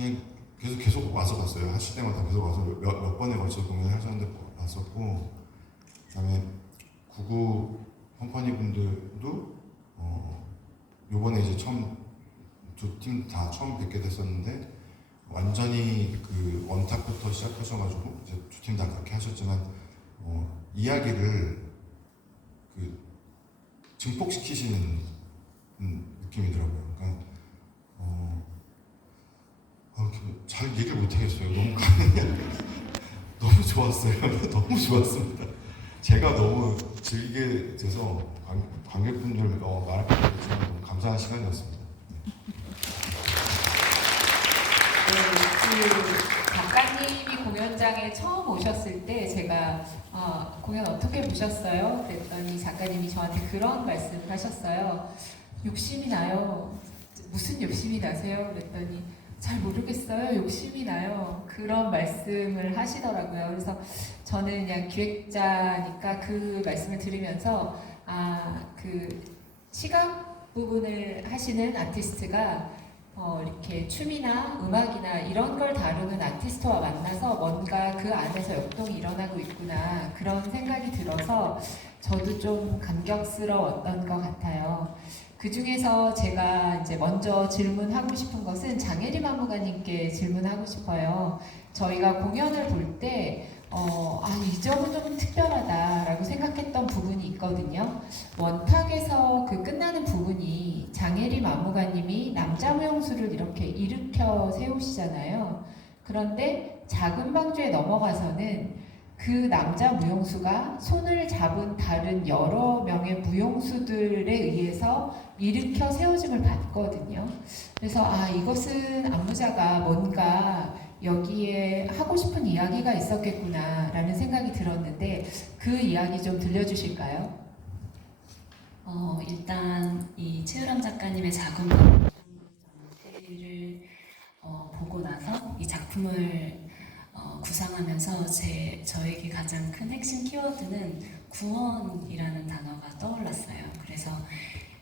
그냥 계속 와서 봤어요. 하실 때마다 계속 와서 몇 번에 걸쳐 공연을 하셨는데 봤었고, 그다음에 구구 컴퍼니 분들도 요번에 이제 처음 두 팀 다 처음 뵙게 됐었는데 완전히 그 원탑부터 시작하셔가지고 이제 두 팀 다 그렇게 하셨지만 이야기를 그 증폭시키시는 느낌이더라고요. 그러니까 잘 얘기를 못하겠어요. 너무 너무 좋았어요. 너무 좋았습니다. 제가 너무 즐기게 돼서 관객분들 말할 것 없지만 너무 감사한 시간이었습니다. 네, 그 작가님이 공연장에 처음 오셨을 때 제가 공연 어떻게 보셨어요? 그랬더니 작가님이 저한테 그런 말씀을 하셨어요. 욕심이 나요. 무슨 욕심이 나세요? 그랬더니 잘 모르겠어요. 욕심이 나요. 그런 말씀을 하시더라고요. 그래서 저는 그냥 기획자니까 그 말씀을 들으면서 그 시각 부분을 하시는 아티스트가 이렇게 춤이나 음악이나 이런 걸 다루는 아티스트와 만나서 뭔가 그 안에서 역동이 일어나고 있구나 그런 생각이 들어서 저도 좀 감격스러웠던 것 같아요. 그 중에서 제가 이제 먼저 질문하고 싶은 것은 장혜림 안무가님께 질문하고 싶어요. 저희가 공연을 볼 때 이 점은 좀 특별하다라고 생각했던 부분이 있거든요. 원탁에서 그 끝나는 부분이 장혜림 안무가님이 남자 무용수를 이렇게 일으켜 세우시잖아요. 그런데 작은 방주에 넘어가서는 그 남자 무용수가 손을 잡은 다른 여러 명의 무용수들에 의해서 일으켜 세워짐을 받거든요. 그래서 이것은 안무자가 뭔가 여기에 하고 싶은 이야기가 있었겠구나 라는 생각이 들었는데 그 이야기 좀 들려주실까요? 일단 이 최유람 작가님의 작은 방식을 보고 나서 이 작품을 구상하면서 저에게 가장 큰 핵심 키워드는 구원이라는 단어가 떠올랐어요. 그래서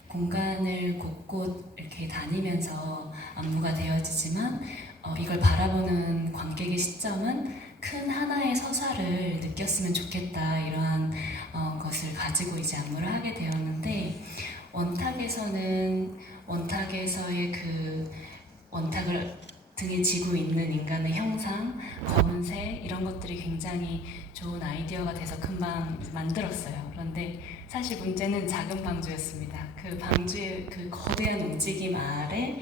공간을 곳곳 이렇게 다니면서 안무가 되어지지만 이걸 바라보는 관객의 시점은 큰 하나의 서사를 느꼈으면 좋겠다 이러한 것을 가지고 이제 안무를 하게 되었는데 원탁에서의 그 원탁을 등에 지고 있는 인간의 형상, 검은색 이런 것들이 굉장히 좋은 아이디어가 돼서 금방 만들었어요. 그런데 사실 문제는 작은 방주였습니다. 그 방주의 그 거대한 움직임 아래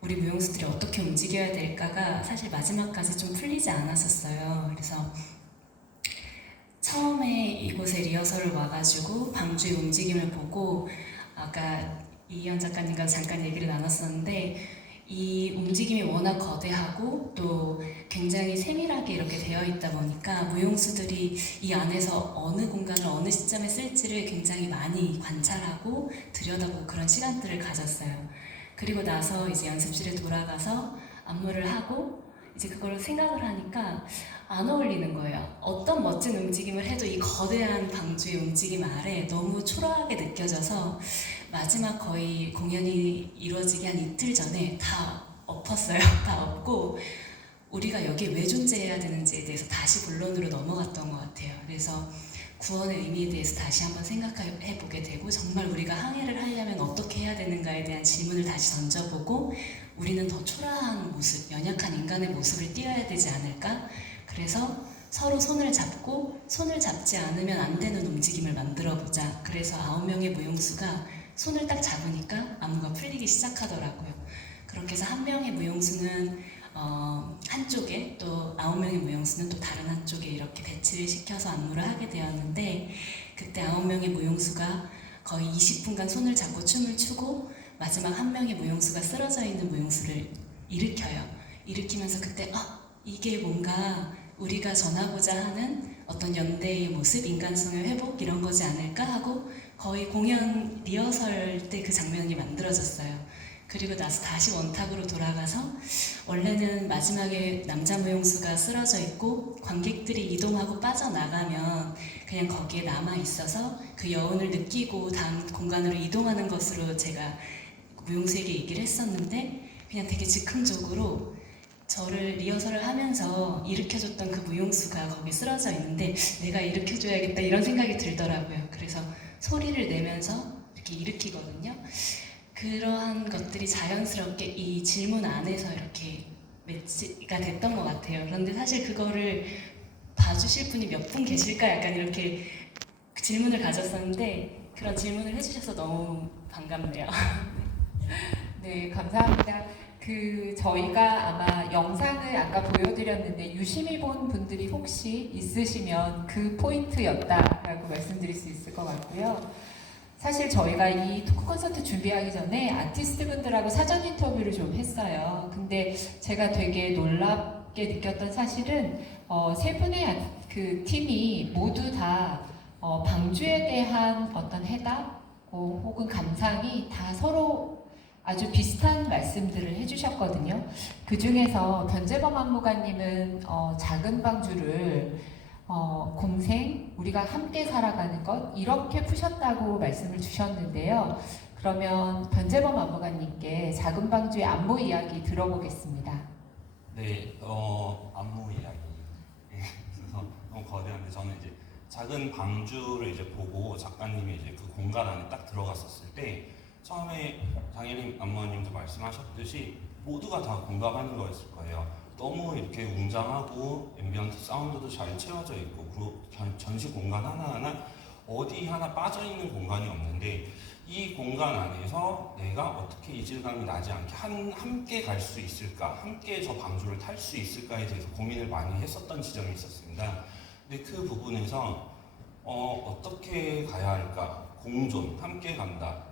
우리 무용수들이 어떻게 움직여야 될까가 사실 마지막까지 좀 풀리지 않았었어요. 그래서 처음에 이곳에 리허설을 와가지고 방주의 움직임을 보고 아까 이희연 작가님과 잠깐 얘기를 나눴었는데 이 움직임이 워낙 거대하고 또 굉장히 세밀하게 이렇게 되어 있다 보니까 무용수들이 이 안에서 어느 공간을 어느 시점에 쓸지를 굉장히 많이 관찰하고 들여다보고 그런 시간들을 가졌어요. 그리고 나서 이제 연습실에 돌아가서 안무를 하고 이제 그걸 생각을 하니까 안 어울리는 거예요. 어떤 멋진 움직임을 해도 이 거대한 방주의 움직임 아래 너무 초라하게 느껴져서 마지막 거의 공연이 이루어지기 한 이틀 전에 다 엎었어요. 다 엎고 우리가 여기에 왜 존재해야 되는지에 대해서 다시 본론으로 넘어갔던 것 같아요. 그래서 구원의 의미에 대해서 다시 한번 생각해 보게 되고 정말 우리가 항해를 하려면 어떻게 해야 되는가에 대한 질문을 다시 던져보고 우리는 더 초라한 모습, 연약한 인간의 모습을 띄어야 되지 않을까? 그래서 서로 손을 잡고 손을 잡지 않으면 안 되는 움직임을 만들어보자. 그래서 9명의 무용수가 손을 딱 잡으니까 안무가 풀리기 시작하더라고요. 그렇게 해서 한 명의 무용수는 한쪽에 또 9명의 무용수는 또 다른 한쪽에 이렇게 배치를 시켜서 안무를 하게 되었는데 그때 9명의 무용수가 거의 20분간 손을 잡고 춤을 추고 마지막 한 명의 무용수가 쓰러져 있는 무용수를 일으켜요. 일으키면서 그때 이게 뭔가 우리가 전하고자 하는 어떤 연대의 모습, 인간성의 회복 이런 거지 않을까 하고 거의 공연 리허설 때 그 장면이 만들어졌어요. 그리고 나서 다시 원탁으로 돌아가서 원래는 마지막에 남자 무용수가 쓰러져 있고 관객들이 이동하고 빠져나가면 그냥 거기에 남아 있어서 그 여운을 느끼고 다음 공간으로 이동하는 것으로 제가 무용수에게 얘기를 했었는데 그냥 되게 즉흥적으로 저를 리허설을 하면서 일으켜줬던 그 무용수가 거기 쓰러져 있는데 내가 일으켜줘야겠다 이런 생각이 들더라고요. 그래서 소리를 내면서 이렇게 일으키거든요. 그러한 것들이 자연스럽게 이 질문 안에서 이렇게 매치가 됐던 것 같아요. 그런데 사실 그거를 봐주실 분이 몇 분 계실까 약간 이렇게 질문을 가졌었는데 그런 질문을 해주셔서 너무 반갑네요. 네, 감사합니다. 저희가 아마 영상을 아까 보여드렸는데 유심히 본 분들이 혹시 있으시면 그 포인트였다라고 말씀드릴 수 있을 것 같고요. 사실 저희가 이 토크 콘서트 준비하기 전에 아티스트 분들하고 사전 인터뷰를 좀 했어요. 근데 제가 되게 놀랍게 느꼈던 사실은 세 분의 그 팀이 모두 다 방주에 대한 어떤 해답 혹은 감상이 다 서로 아주 비슷한 말씀들을 해주셨거든요. 그 중에서 변재범 안무가님은 작은 방주를 공생, 우리가 함께 살아가는 것 이렇게 푸셨다고 말씀을 주셨는데요. 그러면 변재범 안무가님께 작은 방주의 안무 이야기 들어보겠습니다. 네, 안무 이야기. 그래서 너무 거대한데 저는 이제 작은 방주를 이제 보고 작가님이 이제 그 공간 안에 딱 들어갔었을 때 처음에 장혜림 안무님도 말씀하셨듯이 모두가 다 공감하는 거였을 거예요. 너무 이렇게 웅장하고 앰비언트 사운드도 잘 채워져 있고 그리고 전시 공간 하나하나 어디 하나 빠져있는 공간이 없는데 이 공간 안에서 내가 어떻게 이질감이 나지 않게 함께 갈 수 있을까, 함께 저 방주를 탈 수 있을까에 대해서 고민을 많이 했었던 지점이 있었습니다. 근데 그 부분에서 어떻게 가야 할까? 공존, 함께 간다.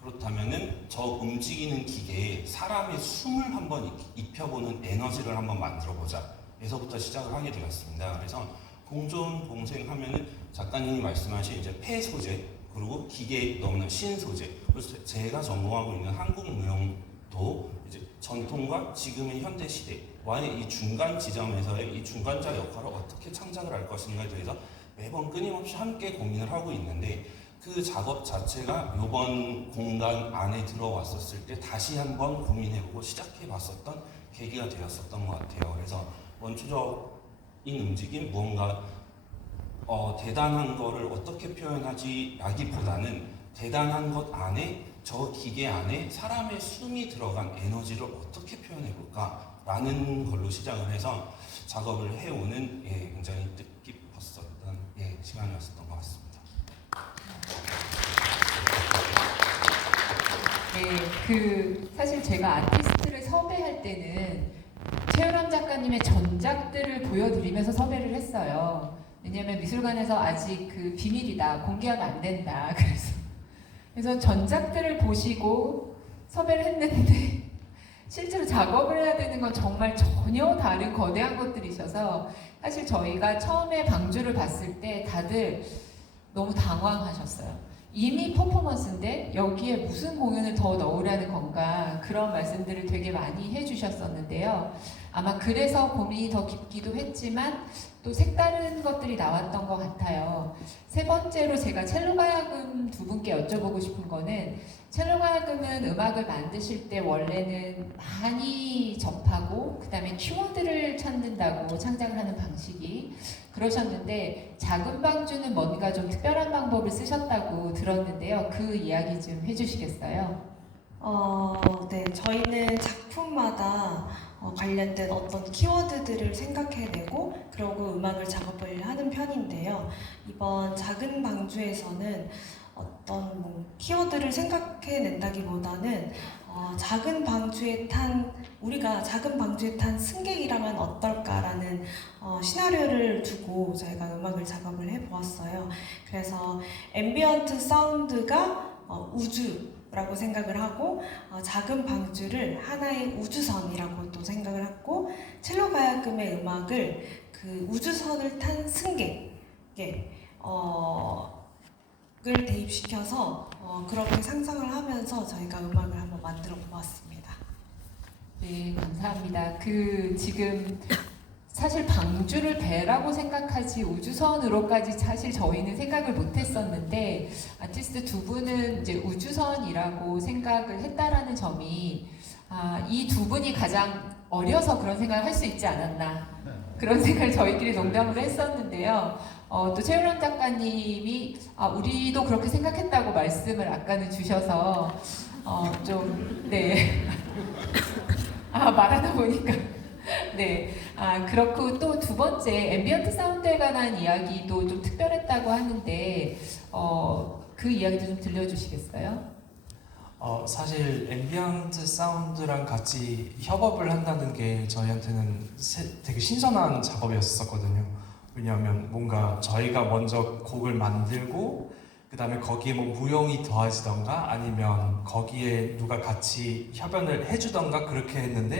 그렇다면은 저 움직이는 기계에 사람의 숨을 한번 입혀보는 에너지를 한번 만들어보자. 에서부터 시작을 하게 되었습니다. 그래서 공존, 공생하면은 작가님이 말씀하신 이제 폐 소재 그리고 기계에 넣는 신 소재. 그래서 제가 전공하고 있는 한국 무용도 이제 전통과 지금의 현대 시대와의 이 중간 지점에서의 이 중간자 역할을 어떻게 창작을 할 것인가에 대해서 매번 끊임없이 함께 고민을 하고 있는데 그 작업 자체가 이번 공간 안에 들어왔었을 때 다시 한번 고민해보고 시작해봤었던 계기가 되었었던 것 같아요. 그래서 원초적인 움직임, 무언가 대단한 거를 어떻게 표현하지 라기보다는 대단한 것 안에 저 기계 안에 사람의 숨이 들어간 에너지를 어떻게 표현해볼까 라는 걸로 시작을 해서 작업을 해오는 굉장히 뜻깊었었던 시간이었었던 것 같습니다. 네, 사실 제가 아티스트를 섭외할 때는 최유람 작가님의 전작들을 보여드리면서 섭외를 했어요. 왜냐하면 미술관에서 아직 그 비밀이다, 공개하면 안 된다. 그래서 전작들을 보시고 섭외를 했는데 실제로 작업을 해야 되는 건 정말 전혀 다른 거대한 것들이셔서 사실 저희가 처음에 방주를 봤을 때 다들 너무 당황하셨어요. 이미 퍼포먼스인데 여기에 무슨 공연을 더 넣으라는 건가 그런 말씀들을 되게 많이 해주셨었는데요. 아마 그래서 고민이 더 깊기도 했지만 또 색다른 것들이 나왔던 것 같아요. 세 번째로 제가 첼로 가야금 두 분께 여쭤보고 싶은 거는 첼로 가야금은 음악을 만드실 때 원래는 많이 접하고 그 다음에 키워드를 찾는다고 창작을 하는 방식이 그러셨는데 작은 방주는 뭔가 좀 특별한 방법을 쓰셨다고 들었는데요. 그 이야기 좀 해주시겠어요? 네, 저희는 작품마다 관련된 어떤 키워드들을 생각해내고 그러고 음악을 작업을 하는 편인데요. 이번 작은 방주에서는 어떤 키워드를 생각해낸다기보다는 우리가 작은 방주에 탄 승객이라면 어떨까라는 시나리오를 두고 저희가 음악을 작업을 해보았어요. 그래서 앰비언트 사운드가 우주라고 생각을 하고 작은 방주를 하나의 우주선이라고 또 생각을 하고 첼로 가야금의 음악을 그 우주선을 탄 승객에 을 대입시켜서 그렇게 상상을 하면서 저희가 음악을 한번 만들어 보았습니다. 네, 감사합니다. 지금 사실 방주를 배라고 생각하지 우주선으로까지 사실 저희는 생각을 못했었는데 아티스트 두 분은 이제 우주선이라고 생각을 했다라는 점이 이 두 분이 가장 어려서 그런 생각을 할 수 있지 않았나 그런 생각을 저희끼리 농담으로 했었는데요. 또 최윤원 작가님이 우리도 그렇게 생각했다고 말씀을 아까는 주셔서 네. 말하다 보니까 네. 그렇고 또 두 번째 앰비언트 사운드에 관한 이야기도 좀 특별했다고 하는데 그 이야기도 좀 들려주시겠어요? 사실 앰비언트 사운드랑 같이 협업을 한다는 게 저희한테는 되게 신선한 작업이었었거든요. 왜냐하면 뭔가 저희가 먼저 곡을 만들고 그 다음에 거기에 뭐 무용이 더해지던가 아니면 거기에 누가 같이 협연을 해주던가 그렇게 했는데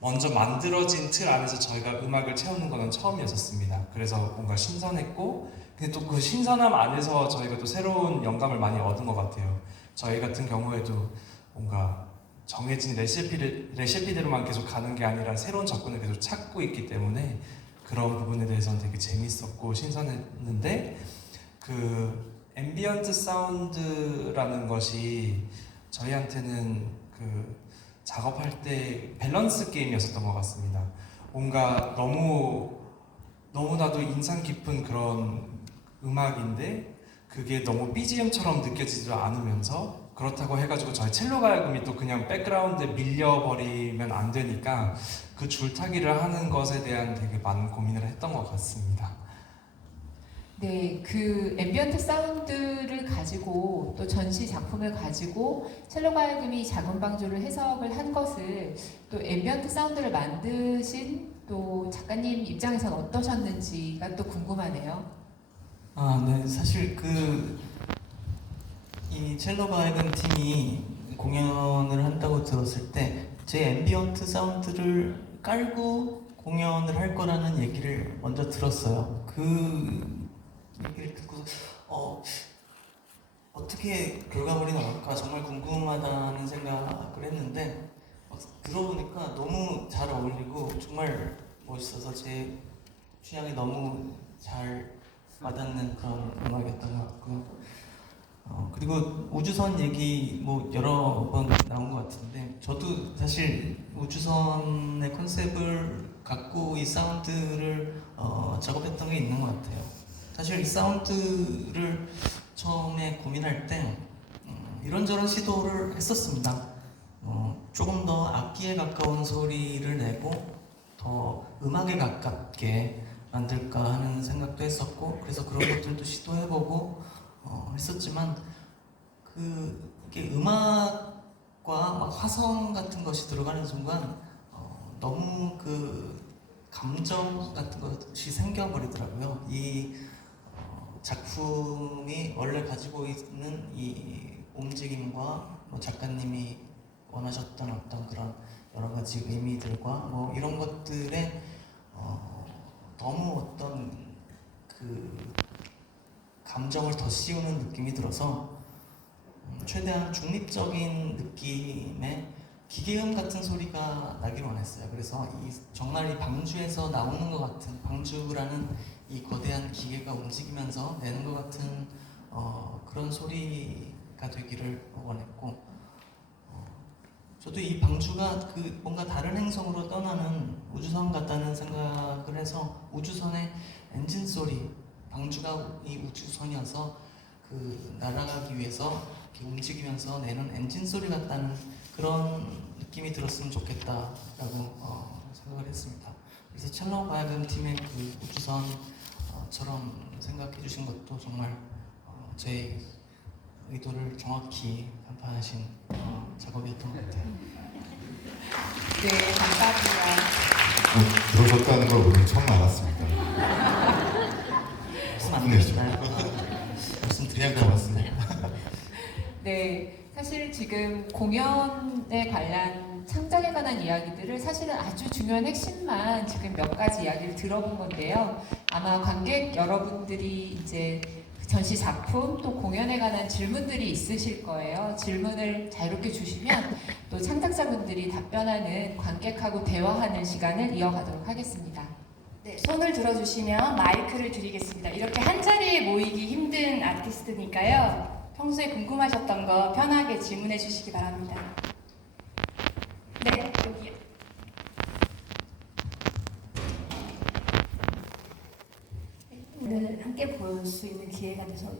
먼저 만들어진 틀 안에서 저희가 음악을 채우는 거는 처음이었었습니다. 그래서 뭔가 신선했고 근데 또 그 신선함 안에서 저희가 또 새로운 영감을 많이 얻은 것 같아요. 저희 같은 경우에도 뭔가 정해진 레시피대로만 계속 가는 게 아니라 새로운 접근을 계속 찾고 있기 때문에 그런 부분에 대해서는 되게 재밌었고 신선했는데 그 앰비언트 사운드라는 것이 저희한테는 그 작업할 때 밸런스 게임이었었던 것 같습니다. 뭔가 너무나도 인상 깊은 그런 음악인데 그게 너무 BGM처럼 느껴지지도 않으면서 그렇다고 해가지고 저희 첼로 가야금이 또 그냥 백그라운드에 밀려버리면 안 되니까 그 줄타기를 하는 것에 대한 되게 많은 고민을 했던 것 같습니다. 네, 그 앰비언트 사운드를 가지고 또 전시 작품을 가지고 첼로 가야금이 작은 방주를 해석을 한 것을 또 앰비언트 사운드를 만드신 또 작가님 입장에서는 어떠셨는지가 또 궁금하네요. 네, 사실 이 첼로 가야금 팀이 공연을 한다고 들었을 때 제 앰비언트 사운드를 깔고 공연을 할 거라는 얘기를 먼저 들었어요. 그 얘기를 듣고서 어떻게 결과물이 나올까 정말 궁금하다는 생각을 했는데 들어보니까 너무 잘 어울리고 정말 멋있어서 제 취향에 너무 잘 와닿는 그런 음악이었던 것 같고요. 그리고 우주선 얘기 뭐 여러 번 나온 것 같은데 저도 사실 우주선의 컨셉을 갖고 이 사운드를 작업했던 게 있는 것 같아요. 사실 이 사운드를 처음에 고민할 때 이런저런 시도를 했었습니다. 조금 더 악기에 가까운 소리를 내고 더 음악에 가깝게 만들까 하는 생각도 했었고 그래서 그런 것들도 시도해보고 했었지만 이게 음악과 막 화성 같은 것이 들어가는 순간 너무 그 감정 같은 것이 생겨버리더라고요. 이 작품이 원래 가지고 있는 이 움직임과 뭐 작가님이 원하셨던 어떤 그런 여러 가지 의미들과 뭐 이런 것들에 너무 어떤 그 감정을 더 씌우는 느낌이 들어서 최대한 중립적인 느낌의 기계음 같은 소리가 나길 원했어요. 그래서 정말 이 방주에서 나오는 것 같은 방주라는 이 거대한 기계가 움직이면서 내는 것 같은 그런 소리가 되기를 원했고 저도 이 방주가 뭔가 다른 행성으로 떠나는 우주선 같다는 생각을 해서 우주선의 엔진 소리 방주가 이 우주선이어서 날아가기 위해서 이렇게 움직이면서 내는 엔진 소리 같다는 그런 느낌이 들었으면 좋겠다라고 생각을 했습니다. 그래서 첼로 가야금 팀의 그 우주선처럼 생각해 주신 것도 정말 제 의도를 정확히 간파하신 작업이었던 것 같아요. 네, 감사합니다. 들어줬다는 걸 오늘 처음 알았습니다. 말씀 안 드리시나요? 말씀 드려야 될 것 같습니다. 네, 사실 지금 공연에 관한 창작에 관한 이야기들을 사실은 아주 중요한 핵심만 지금 몇 가지 이야기를 들어본 건데요. 아마 관객 여러분들이 이제 전시 작품 또 공연에 관한 질문들이 있으실 거예요. 질문을 자유롭게 주시면 또 창작자분들이 답변하는 관객하고 대화하는 시간을 이어가도록 하겠습니다. 네, 손을 들어주시면 마이크를 드리겠습니다. 이렇게 한 자리에 모이기 힘든 아티스트니까요. 평소에 궁금하셨던 거 편하게 질문해 주시기 바랍니다. 네, 함께 볼 수 있는 기회가 돼서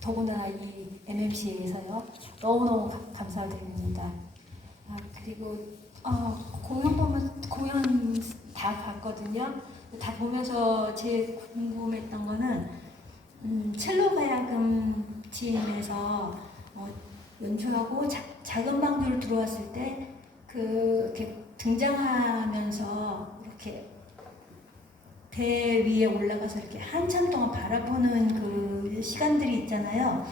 더구나 이 MMC에서요 너무너무 감사드립니다. 그리고 공연 다 봤거든요. 다 보면서 제일 궁금했던 거는 첼로 가야금 팀에서 연주하고 작은 방주를 들어왔을 때 이렇게 등장하면서 이렇게 배 위에 올라가서 이렇게 한참 동안 바라보는 그 시간들이 있잖아요.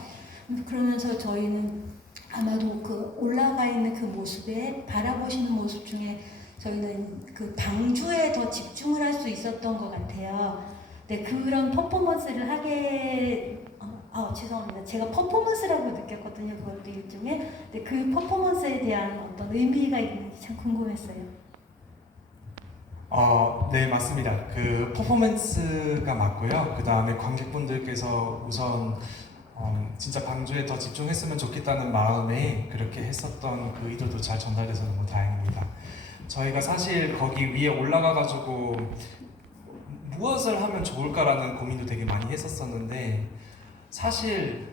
그러면서 저희는 아마도 그 올라가 있는 그 모습에 바라보시는 모습 중에 저희는 그 방주에 더 집중을 할 수 있었던 것 같아요. 네, 그런 퍼포먼스를 하게 죄송합니다. 제가 퍼포먼스라고 느꼈거든요. 그것도 일종의. 근데 그 퍼포먼스에 대한 어떤 의미가 있는지 참 궁금했어요. 네, 맞습니다. 그 퍼포먼스가 맞고요. 그 다음에 관객분들께서 우선 진짜 방주에 더 집중했으면 좋겠다는 마음에 그렇게 했었던 그 의도도 잘 전달돼서 너무 다행입니다. 저희가 사실 거기 위에 올라가가지고 무엇을 하면 좋을까라는 고민도 되게 많이 했었었는데 사실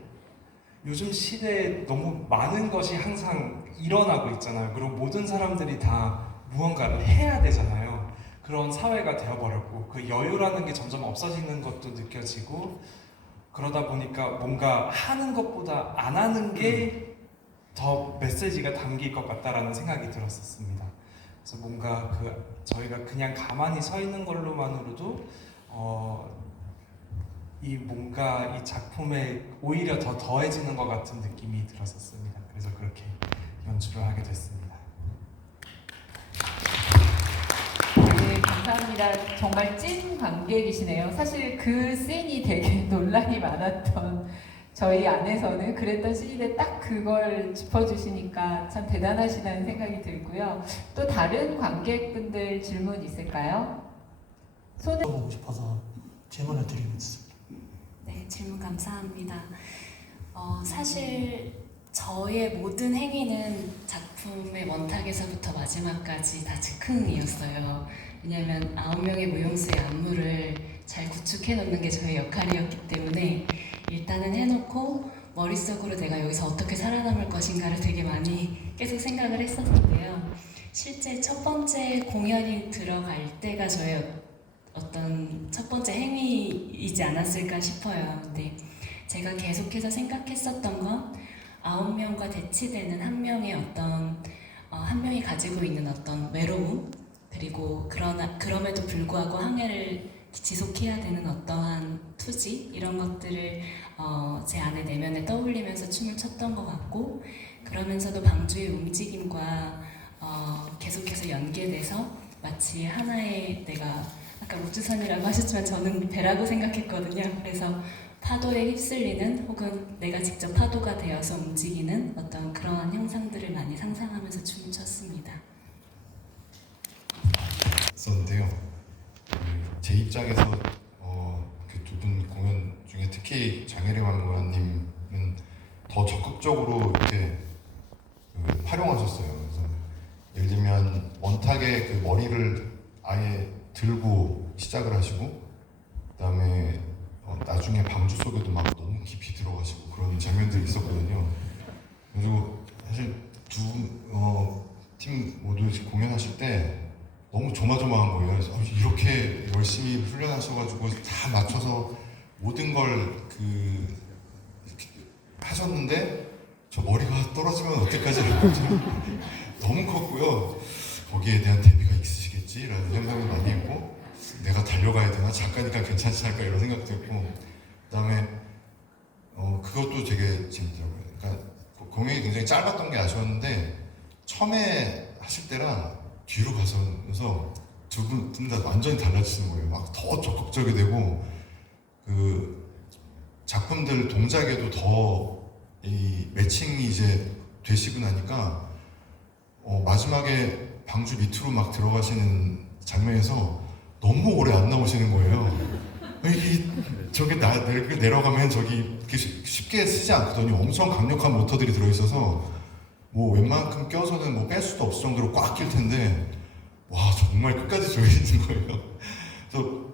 요즘 시대에 너무 많은 것이 항상 일어나고 있잖아요. 그리고 모든 사람들이 다 무언가를 해야 되잖아요. 그런 사회가 되어버렸고 그 여유라는 게 점점 없어지는 것도 느껴지고 그러다 보니까 뭔가 하는 것보다 안 하는 게 더 메시지가 담길 것 같다라는 생각이 들었었습니다. 그래서 뭔가 저희가 그냥 가만히 서 있는 걸로만으로도 이 작품에 오히려 더 더해지는 것 같은 느낌이 들었었습니다. 그래서 그렇게 연주를 하게 됐습니다. 네, 감사합니다. 정말 찐 관객이시네요. 사실 그 씬이 되게 논란이 많았던 저희 안에서는 그랬던 씬인데 딱 그걸 짚어주시니까 참 대단하시다는 생각이 들고요. 또 다른 관객분들 질문 있을까요? 보고 싶어서 질문을 드리겠습니다. 네, 질문 감사합니다. 사실 저의 모든 행위는 작품의 원탁에서부터 마지막까지 다 즉흥이었어요. 왜냐하면 9명의 무용수의 안무를 잘 구축해 놓는 게 저의 역할이었기 때문에 일단은 해놓고 머릿속으로 내가 여기서 어떻게 살아남을 것인가를 되게 많이 계속 생각을 했었는데요. 실제 첫 번째 공연이 들어갈 때가 저의 어떤 첫 번째 행위이지 않았을까 싶어요. 근데 제가 계속해서 생각했었던 건 9명과 대치되는 한 명의 한 명이 가지고 있는 어떤 외로움, 그리고 그럼에도 불구하고 항해를 지속해야 되는 어떠한 투지, 이런 것들을 제 안에 내면에 떠올리면서 춤을 췄던 것 같고, 그러면서도 방주의 움직임과 계속해서 연계돼서 마치 하나의 내가 아까 우주선이라고 하셨지만 저는 배라고 생각했거든요. 그래서 파도에 휩쓸리는 혹은 내가 직접 파도가 되어서 움직이는 어떤 그러한 형상들을 많이 상상하면서 춤을 췄습니다. 있었는데요. 제 입장에서 그 두 분 공연 중에 특히 장혜림 안무라님은 더 적극적으로 이렇게 활용하셨어요. 그래서 예를 들면 원탁의 그 머리를 아예 들고 시작을 하시고, 그다음에 나중에 방주 속에도 막 너무 깊이 들어가시고 그런 장면들이 있었거든요. 그리고 사실 두 팀 모두 공연하실 때 너무 조마조마한 거예요. 이렇게 열심히 훈련하셔가지고 다 맞춰서 모든 걸 하셨는데 저 머리가 떨어지면 어떡하지? 너무 컸고요. 거기에 대한 대비가 있으시겠지라는 생각을 많이 했고, 내가 달려가야 되나? 작가니까 괜찮지 않을까? 이런 생각도 했고, 그다음에 그것도 되게 재밌더라고요. 그러니까 공연이 굉장히 짧았던 게 아쉬웠는데 처음에 하실 때랑 뒤로 가서 두 분 다 완전히 달라지시는 거예요. 막 더 적극적이 되고, 그 작품들 동작에도 더 이 매칭이 이제 되시고 나니까 마지막에 방주 밑으로 막 들어가시는 장면에서 너무 오래 안 나오시는 거예요. 저게 내려가면 저기 쉽게 쓰지 않거든요. 엄청 강력한 모터들이 들어있어서 뭐 웬만큼 껴서는 뭐 뺄 수도 없을 정도로 꽉 낄 텐데, 와 정말 끝까지 조여있는 거예요. 그래서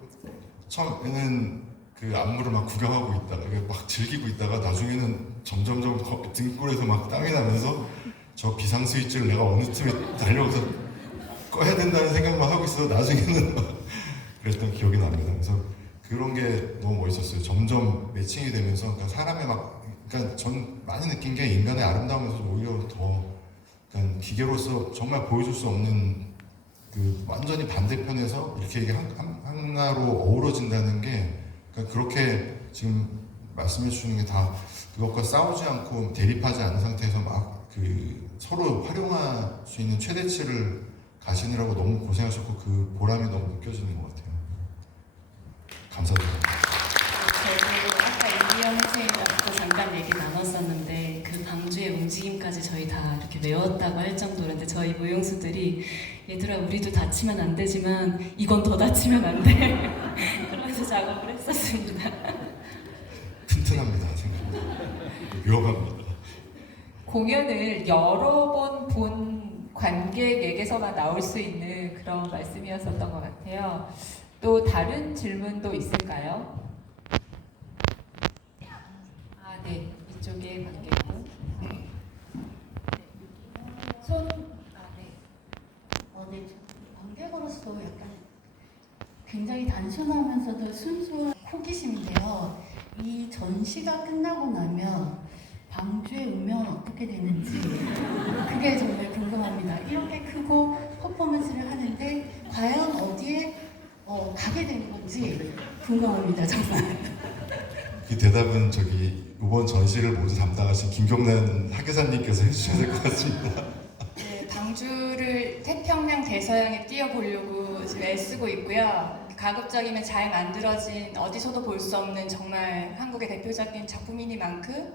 처음에는 그 안무를 막 구경하고 있다가 이게 막 즐기고 있다가 나중에는 점점점 등골에서 막 땀이 나면서 저 비상 스위치를 내가 어느 틈에 달려가서 꺼야 된다는 생각만 하고 있어서 나중에는 막 그랬던 기억이 납니다. 그래서 그런 게 너무 멋있었어요. 점점 매칭이 되면서 그러니까 사람의 막 그러니까 전 많이 느낀 게 인간의 아름다움에서 오히려 더 그러니까 기계로서 정말 보여줄 수 없는 그 완전히 반대편에서 이렇게 이게 하나로 어우러진다는 게 그러니까 그렇게 지금 말씀해 주시는 게 다 그것과 싸우지 않고 대립하지 않은 상태에서 막 그 서로 활용할 수 있는 최대치를 가시느라고 너무 고생하셨고 그 보람이 너무 느껴지는 것 같아요. 감사드립니다. 저도 아까 이기영 선생님하고 잠깐 얘기 나눴었는데 그 방주의 움직임까지 저희 다 이렇게 외웠다고 할 정도인데 저희 무용수들이 얘들아 우리도 다치면 안 되지만 이건 더 다치면 안 돼. 그러면서 작업을 했었습니다. 튼튼합니다. 생각보다. 위험합니다. 공연을 여러 번 본 관객에게서만 나올 수 있는 그런 말씀이었었던 것 같아요. 또 다른 질문도 있을까요? 아, 네. 이쪽에 관객분. 네. 관객으로서 약간 굉장히 단순하면서도 순수한 호기심인데요. 이 전시가 끝나고 나면 방주의 운명은 어떻게 되는지 그게 정말 궁금합니다. 이렇게 크고 퍼포먼스를 하는데 과연 어디에 가게 되는 건지 궁금합니다. 정말. 그 대답은 저기 이번 전시를 모두 담당하신 김경란 학예사님께서 해주셔야 될 것 같습니다. 네, 방주를 태평양 대서양에 띄워보려고 지금 애쓰고 있고요. 가급적이면 잘 만들어진 어디서도 볼 수 없는 정말 한국의 대표적인 작품이니만큼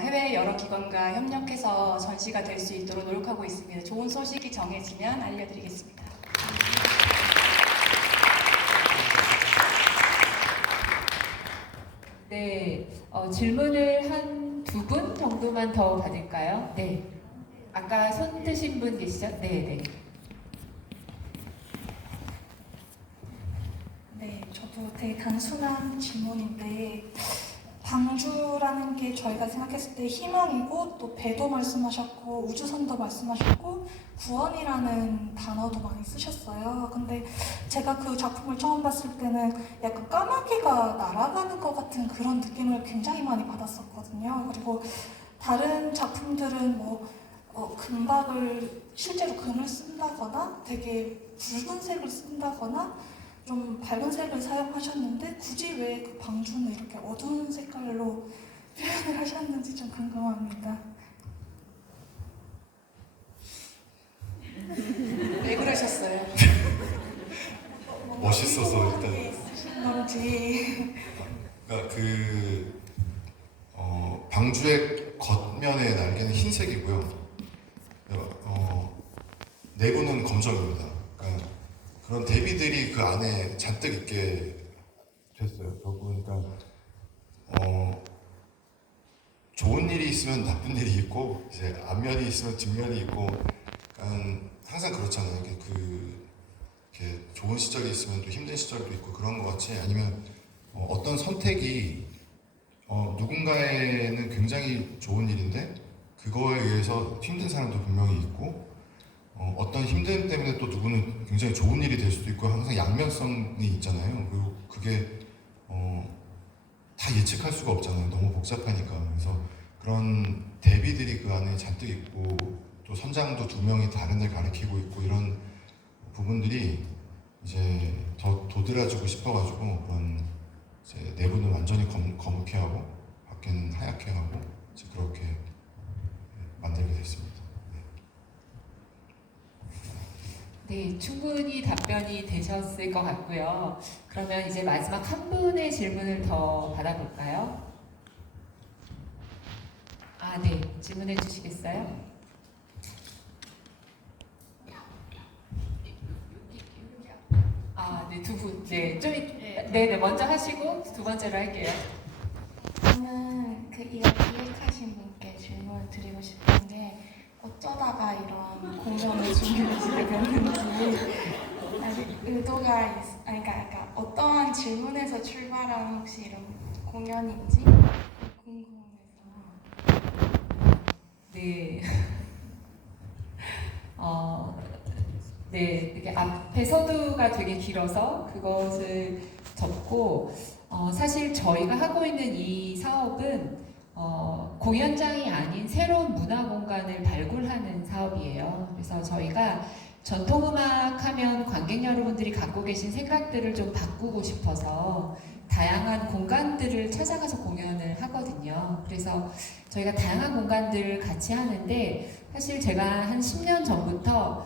해외 여러 기관과 협력해서 전시가 될 수 있도록 노력하고 있습니다. 좋은 소식이 정해지면 알려드리겠습니다. 네, 질문을 한 두 분 정도만 더 받을까요? 네. 아까 손 드신 분 계시죠? 네, 네. 네, 저도 되게 단순한 질문인데 방주라는 게 저희가 생각했을 때 희망이고 또 배도 말씀하셨고 우주선도 말씀하셨고 구원이라는 단어도 많이 쓰셨어요. 근데 제가 그 작품을 처음 봤을 때는 약간 까마귀가 날아가는 것 같은 그런 느낌을 굉장히 많이 받았었거든요. 그리고 다른 작품들은 금박을 실제로 금을 쓴다거나 되게 붉은색을 쓴다거나 좀 밝은 색을 사용하셨는데 굳이 왜 그 방주는 이렇게 어두운 색깔로 표현을 하셨는지 좀 궁금합니다. 왜 그러셨어요? 멋있어서 일단. 건지. 그러니까 방주의 겉면의 날개는 흰색이고요. 내부는 검정입니다. 그러니까 그런 대비들이 그 안에 잔뜩 있게 됐어요. 그러니까 좋은 일이 있으면 나쁜 일이 있고 이제 앞면이 있으면 뒷면이 있고 항상 그렇잖아요. 이렇게 좋은 시절이 있으면 또 힘든 시절도 있고 그런 것 같이 아니면 어떤 선택이 누군가에는 굉장히 좋은 일인데 그거에 의해서 힘든 사람도 분명히 있고 어떤 힘듦 때문에 또 누구는 굉장히 좋은 일이 될 수도 있고 항상 양면성이 있잖아요. 그리고 그게 다 예측할 수가 없잖아요. 너무 복잡하니까. 그래서 그런 대비들이 그 안에 잔뜩 있고 또 선장도 두 명이 다른 데 가리키고 있고 이런 부분들이 이제 더 도드라지고 싶어가지고 그런 이제 내부는 완전히 검게 하고 밖에는 하얗게 하고 이제 그렇게 만들게 됐습니다. 네, 충분히 답변이 되셨을 것 같고요. 그러면 이제 마지막 한 분의 질문을 더 받아볼까요? 아, 네. 질문해 주시겠어요? 아, 네, 두 분. 네, 네, 먼저 하시고 두 번째로 할게요. 저는 이거 기획하신 분께 질문을 드리고 싶은 게 어쩌다가 이런 공연을 준비하시게 됐는지 의도가 그러니까 약간 어떠한 질문에서 출발한 혹시 이런 공연인지 궁금해서. 네. 네, 이게 앞에 서두가 되게 길어서 그것을 접고 사실 저희가 하고 있는 이 사업은 공연장이 아닌 새로운 문화 공간을 발굴하는 사업이에요. 그래서 저희가 전통음악 하면 관객 여러분들이 갖고 계신 생각들을 좀 바꾸고 싶어서 다양한 공간들을 찾아가서 공연을 하거든요. 그래서 저희가 다양한 공간들을 같이 하는데 사실 제가 한 10년 전부터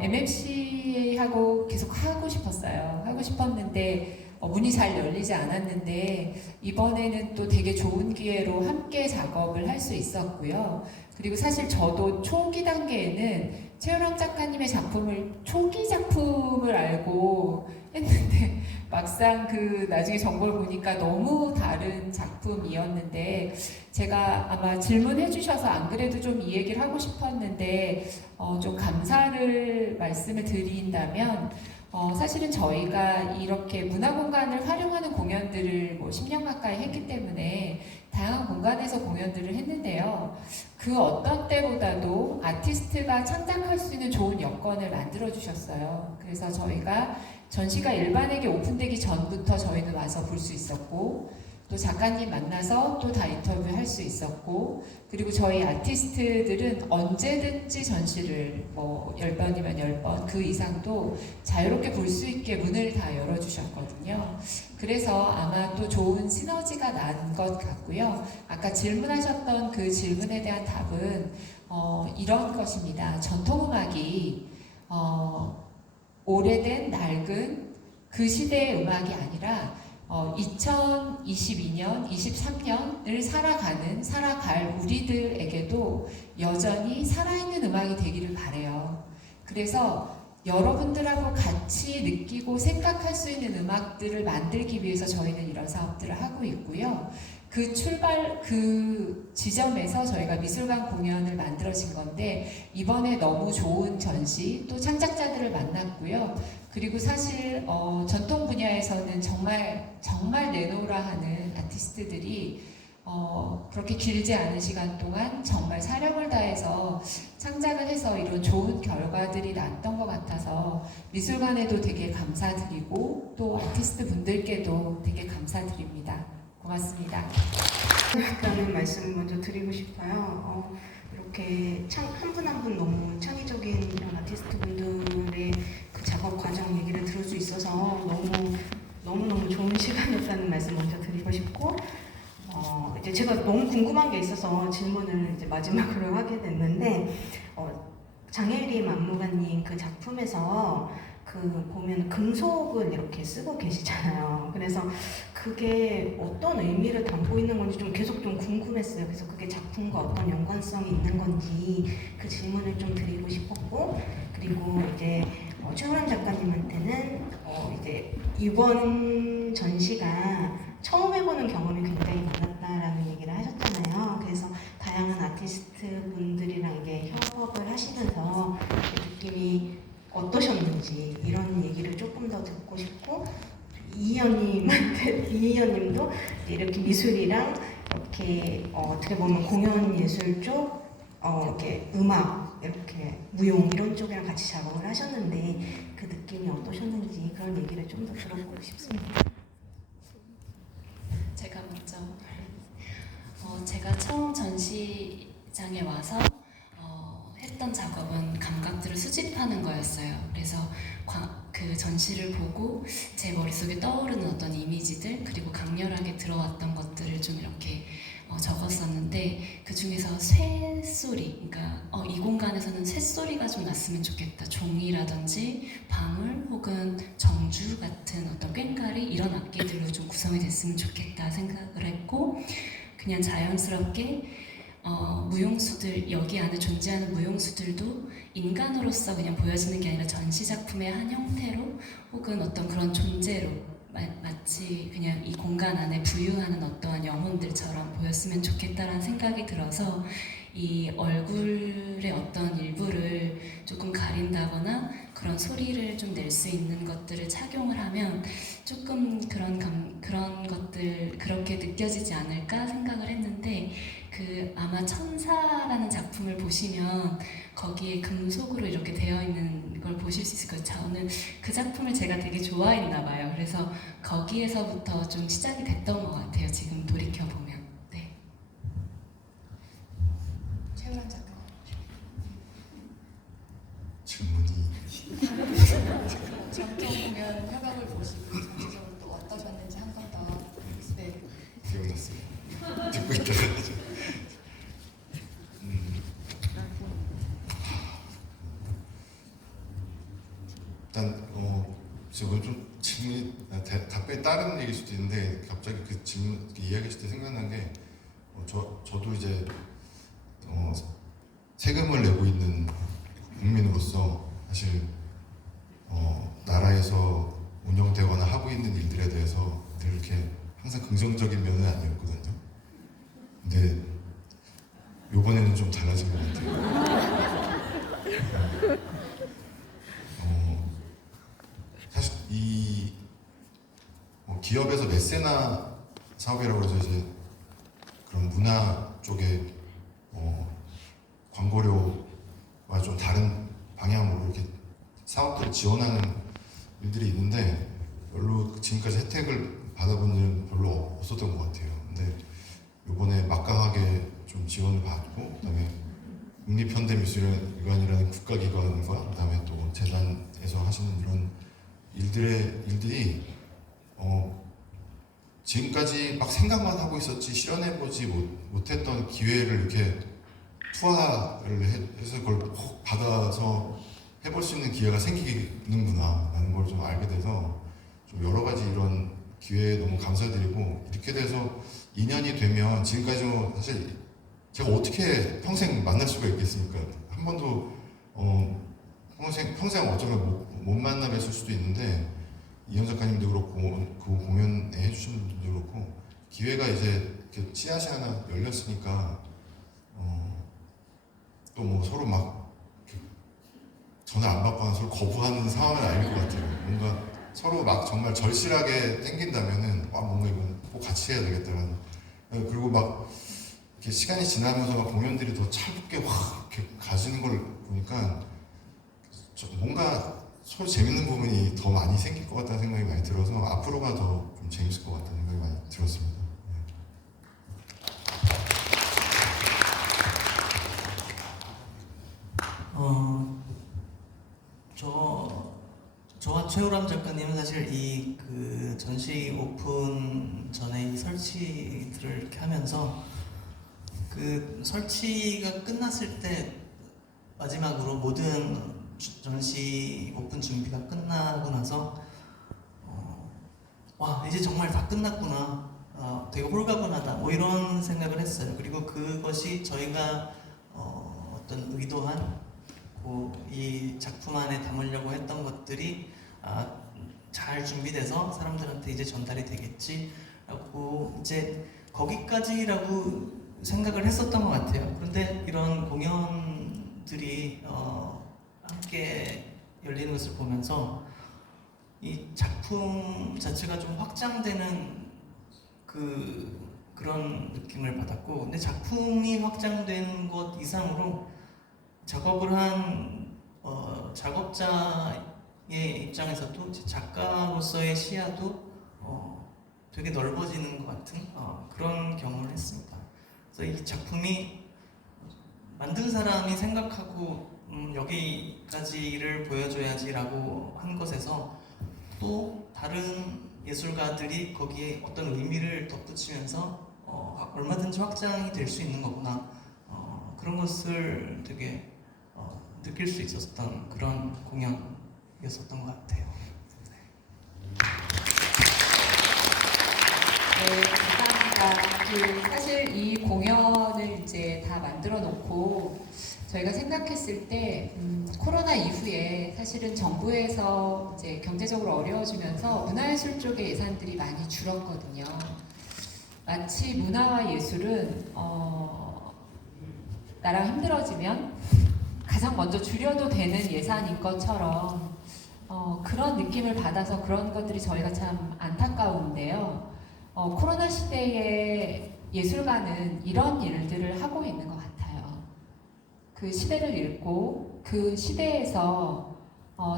MMC하고 계속 하고 싶었어요. 하고 싶었는데 문이 잘 열리지 않았는데 이번에는 또 되게 좋은 기회로 함께 작업을 할 수 있었고요. 그리고 사실 저도 초기 단계에는 최유람 작가님의 작품을 초기 작품을 알고 했는데 막상 나중에 정보를 보니까 너무 다른 작품이었는데 제가 아마 질문해 주셔서 안 그래도 좀 이 얘기를 하고 싶었는데 좀 감사를 말씀을 드린다면 사실은 저희가 이렇게 문화공간을 활용하는 공연들을 10년 가까이 했기 때문에 다양한 공간에서 공연들을 했는데요. 그 어떤 때보다도 아티스트가 창작할 수 있는 좋은 여건을 만들어 주셨어요. 그래서 저희가 전시가 일반에게 오픈되기 전부터 저희는 와서 볼 수 있었고 또 작가님 만나서 또 다 인터뷰할 수 있었고 그리고 저희 아티스트들은 언제든지 전시를 10번이면 10번 그 이상도 자유롭게 볼 수 있게 문을 다 열어주셨거든요. 그래서 아마 또 좋은 시너지가 난 것 같고요. 아까 질문하셨던 그 질문에 대한 답은 이런 것입니다. 전통음악이 오래된 낡은 그 시대의 음악이 아니라 2022년, 23년을 살아갈 우리들에게도 여전히 살아있는 음악이 되기를 바래요. 그래서 여러분들하고 같이 느끼고 생각할 수 있는 음악들을 만들기 위해서 저희는 이런 사업들을 하고 있고요. 그 지점에서 저희가 미술관 공연을 만들어진 건데 이번에 너무 좋은 전시 또 창작자들을 만났고요. 그리고 사실 전통 분야에서는 정말 내놓으라 하는 아티스트들이 그렇게 길지 않은 시간 동안 정말 사력을 다해서 창작을 해서 이런 좋은 결과들이 났던 것 같아서 미술관에도 되게 감사드리고 또 아티스트 분들께도 되게 감사드립니다. 고맙습니다. 라는 말씀을 먼저 드리고 싶어요. 이렇게 한 분 한 분 너무 창의적인 이런 아티스트 분들의 그 작업 과정 얘기를 들을 수 있어서 너무너무 좋은 시간이었다는 말씀 먼저 드리고 싶고 이제 제가 너무 궁금한 게 있어서 질문을 이제 마지막으로 하게 됐는데 장혜림 안무가님 그 작품에서 보면 금속을 이렇게 쓰고 계시잖아요. 그래서 그게 어떤 의미를 담고 있는 건지 계속 궁금했어요. 그래서 그게 작품과 어떤 연관성이 있는 건지 그 질문을 좀 드리고 싶었고 그리고 이제 최유람 작가님한테는 이제 이번 전시가 처음 해보는 경험이 굉장히 많았다라는 얘기를 하셨잖아요. 그래서 다양한 아티스트 분들이랑 이게 협업을 하시면서 느낌이 어떠셨는지 이런 얘기를 조금 더 듣고 싶고 이희연님도 이렇게 미술이랑 이렇게 어떻게 보면 공연 예술 쪽 이렇게 음악 이렇게 무용 이런 쪽이랑 같이 작업을 하셨는데 그 느낌이 어떠셨는지 그런 얘기를 좀 더 들어보고 싶습니다. 제가 먼저 제가 처음 전시장에 와서 했던 작업은 감각들을 수집하는 거였어요. 그래서 그 전시를 보고 제 머릿속에 떠오르는 어떤 이미지들 그리고 강렬하게 들어왔던 것들을 좀 이렇게 적었었는데 그 중에서 쇠소리, 그러니까 이 공간에서는 쇠소리가 좀 났으면 좋겠다. 종이라든지 방울 혹은 정주 같은 어떤 꽹과리 이런 악기들로 좀 구성이 됐으면 좋겠다 생각을 했고 그냥 자연스럽게 무용수들, 여기 안에 존재하는 무용수들도 인간으로서 그냥 보여지는 게 아니라 전시작품의 한 형태로 혹은 어떤 그런 존재로 마치 그냥 이 공간 안에 부유하는 어떠한 영혼들처럼 보였으면 좋겠다라는 생각이 들어서 이 얼굴의 어떤 일부를 조금 가린다거나 그런 소리를 좀 낼 수 있는 것들을 착용을 하면 조금 그런 것들 그렇게 느껴지지 않을까 생각을 했는데 그 아마 천사라는 작품을 보시면 거기에 금속으로 이렇게 되어 있는 걸 보실 수 있을 거예요. 저는 그 작품을 제가 되게 좋아했나 봐요. 그래서 거기에서부터 좀 시작이 됐던 것 같아요. 지금 돌이켜 보면. 네. 최우란 작가. 질문이 전통 공연 협약을 보시고 전체적으로 또 어떠셨는지 한 번 더. 네. 기억났어요. 듣고 있다가 일단 지금 좀 질문이 답변이 다른 얘기일 수도 있는데 갑자기 그 질문 이야기하실 때 생각난 게 저도 이제 세금을 내고 있는 국민으로서 사실 나라에서 운영되거나 하고 있는 일들에 대해서 늘 이렇게 항상 긍정적인 면은 아니었거든요. 근데 요번에는 좀 달라진 것 같아요. 사실 이 기업에서 메세나 사업이라고 해서 이제 그런 문화 쪽에 광고료와 좀 다른 방향으로 이렇게 사업들을 지원하는 일들이 있는데 별로 지금까지 혜택을 받아본 일은 별로 없었던 것 같아요. 근데 이번에 막강하게 좀 지원을 받고 그다음에 국립현대미술관이라는 국가기관과 그다음에 또 재단에서 하시는 이런 일들이 지금까지 막 생각만 하고 있었지 실현해보지 못했던 기회를 이렇게 투하를 해서 그걸 꼭 받아서 해볼 수 있는 기회가 생기는구나 라는 걸 좀 알게 돼서 좀 여러 가지 이런 기회에 너무 감사드리고 이렇게 돼서 2년이 되면 지금까지 사실 제가 어떻게 평생 만날 수가 있겠습니까? 한 번도 평생 어쩌면 못 만나 뵀을 수도 있는데 이현 작가님도 그렇고 그 공연에 해주신 분들도 그렇고 기회가 이제 이렇게 씨앗이 하나 열렸으니까 또 뭐 서로 막 전화 안 받거나 서로 거부하는 상황은 아닐 것 같아요. 뭔가 서로 막 정말 절실하게 땡긴다면은 뭔가 이건 꼭 같이 해야 되겠다는 그리고 막 이렇게 시간이 지나면서 막 공연들이 더 차갑게 확 이렇게 가지는 걸 보니까 뭔가 서로 재밌는 부분이 더 많이 생길 것 같다는 생각이 많이 들어서 앞으로가 더 좀 재밌을 것 같다는 생각이 많이 들었습니다. 저와 최우람 작가님은 사실 이 그 전시 오픈 전에 이 설치들을 이렇게 하면서 그 설치가 끝났을 때 마지막으로 모든 전시 오픈 준비가 끝나고 나서 와 이제 정말 다 끝났구나 되게 홀가분하다 뭐 이런 생각을 했어요. 그리고 그것이 저희가 어떤 의도한 이 작품 안에 담으려고 했던 것들이 잘 준비돼서 사람들한테 이제 전달이 되겠지라고 이제 거기까지라고 생각을 했었던 것 같아요. 그런데 이런 공연들이 함께 열리는 것을 보면서 이 작품 자체가 좀 확장되는 그런 느낌을 받았고, 근데 작품이 확장된 것 이상으로 작업을 한 작업자의 입장에서도 작가로서의 시야도 되게 넓어지는 것 같은 그런 경험을 했습니다. 그래서 이 작품이 만든 사람이 생각하고 여기까지를 보여줘야지라고 한 것에서 또 다른 예술가들이 거기에 어떤 의미를 덧붙이면서 얼마든지 확장이 될 수 있는 거구나 그런 것을 되게 느낄 수 있었던 그런 공연이었었던 것 같아요. 네, 감사합니다. 사실 이 공연을 이제 다 만들어 놓고 저희가 생각했을 때 코로나 이후에 사실은 정부에서 이제 경제적으로 어려워지면서 문화예술 쪽의 예산들이 많이 줄었거든요. 마치 문화와 예술은 나라가 힘들어지면 가장 먼저 줄여도 되는 예산인 것처럼 그런 느낌을 받아서 그런 것들이 저희가 참 안타까운데요. 코로나 시대에 예술가는 이런 일들을 하고 있는 것 같아요. 그 시대를 읽고 그 시대에서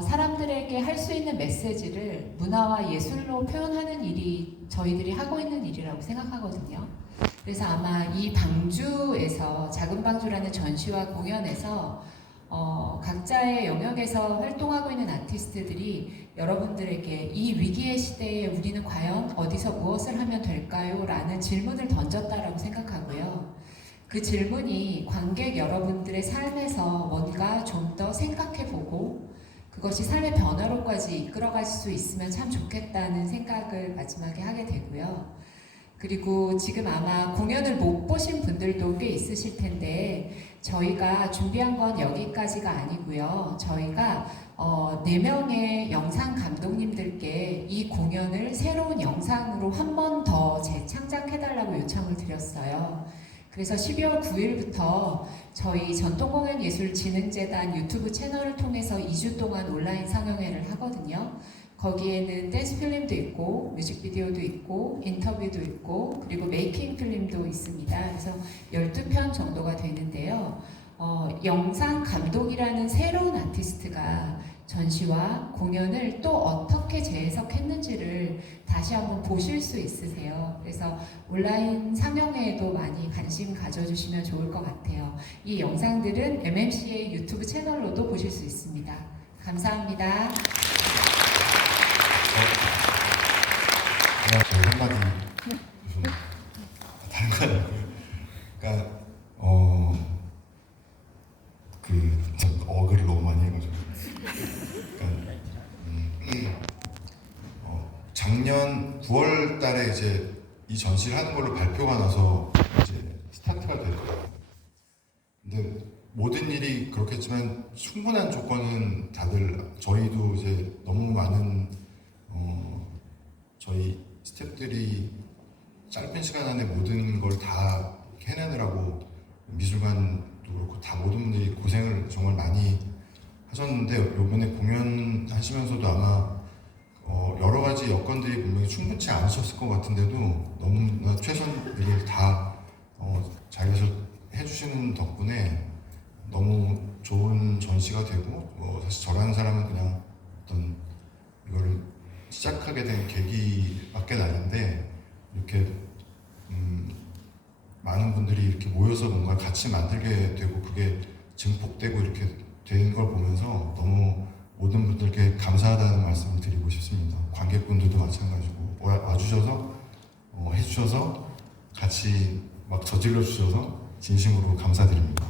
사람들에게 할 수 있는 메시지를 문화와 예술로 표현하는 일이 저희들이 하고 있는 일이라고 생각하거든요. 그래서 아마 이 방주에서 작은 방주라는 전시와 공연에서 각자의 영역에서 활동하고 있는 아티스트들이 여러분들에게 이 위기의 시대에 우리는 과연 어디서 무엇을 하면 될까요? 라는 질문을 던졌다라고 생각하고요. 그 질문이 관객 여러분들의 삶에서 뭔가 좀 더 생각해보고 그것이 삶의 변화로까지 이끌어갈 수 있으면 참 좋겠다는 생각을 마지막에 하게 되고요. 그리고 지금 아마 공연을 못 보신 분들도 꽤 있으실 텐데 저희가 준비한 건 여기까지가 아니고요. 저희가 4명의 영상 감독님들께 이 공연을 새로운 영상으로 한 번 더 재창작해달라고 요청을 드렸어요. 그래서 12월 9일부터 저희 전통공연예술진흥재단 유튜브 채널을 통해서 2주 동안 온라인 상영회를 하거든요. 거기에는 댄스 필름도 있고 뮤직비디오도 있고 인터뷰도 있고 그리고 메이킹 필름도 있습니다. 그래서 12편 정도가 되는데요. 영상 감독이라는 새로운 아티스트가 전시와 공연을 또 어떻게 재해석했는지를 다시 한번 보실 수 있으세요. 그래서 온라인 상영회에도 많이 관심 가져주시면 좋을 것 같아요. 이 영상들은 MMC의 유튜브 채널로도 보실 수 있습니다. 감사합니다. 저희 한마디 다른 거 아니고요. 그러니까 어글을 너무 많이 해가지고. 그러니까 작년 9월달에 이제 이 전시를 하는 걸로 발표가 나서 이제 스타트가 됐거든요. 근데 모든 일이 그렇겠지만 충분한 조건은 다들 저희도 이제 너무 많은 저희 스태프들이 짧은 시간 안에 모든 걸 다 해내느라고 미술관도 그렇고 다 모든 분들이 고생을 정말 많이 하셨는데 이번에 공연하시면서도 아마 여러 가지 여건들이 분명히 충분치 않으셨을 것 같은데도 너무나 최선을 다 자기가 해주시는 덕분에 너무 좋은 전시가 되고 사실 저라는 사람은 그냥 어떤 이거를 시작하게 된 계기밖에 아닌데 이렇게 많은 분들이 이렇게 모여서 뭔가 같이 만들게 되고 그게 증폭되고 이렇게 된 걸 보면서 너무 모든 분들께 감사하다는 말씀을 드리고 싶습니다. 관객분들도 마찬가지고 와주셔서 해주셔서 같이 막 저질러 주셔서 진심으로 감사드립니다.